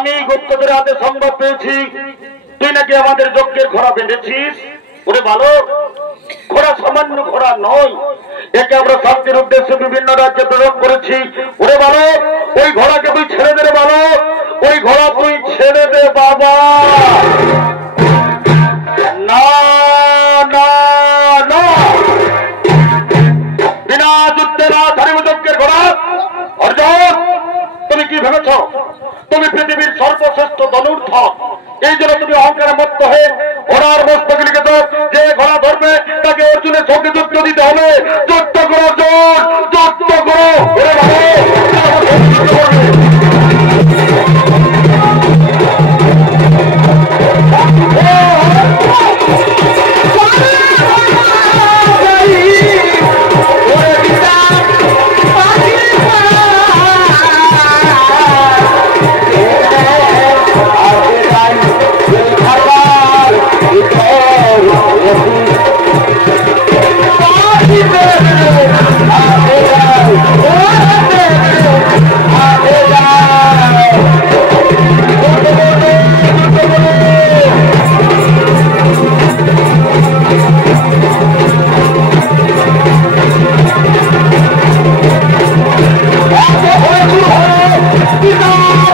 আমি গুপ্তচরের হাতে সংবাদ পেয়েছি তুই নাকি আমাদের যজ্ঞের ঘোড়া বেঁধেছিস। ওরে ভালো, ঘোড়া সামান্য ঘোড়া নয়, একে আমরা শান্তির উদ্দেশ্যে বিভিন্ন রাজ্যে প্রেরণ করেছি। ওরে ভালো, ওই ঘোড়াকে তুই ছেড়ে দে ভালো, ওই ঘোড়া তুই ছেড়ে দে বাবা। না না না, বিনা যুদ্ধে না ছাড়িব যজ্ঞের ঘোড়া। অর্জুন, তুমি কি ভেবেছ তুমি পৃথিবীর সর্বশ্রেষ্ঠ ধনুর্ধর? এই জন্য তুমি অহংকারে মত্ত হয়ে ঘোড়ার মস্তকে লিখেছ যে ঘোড়া ধরবে তাকে অর্জুনের সঙ্গে যুদ্ধ দিতে হবে। যুদ্ধ করো অর্জুন, যুদ্ধ করো।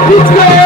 Let's go!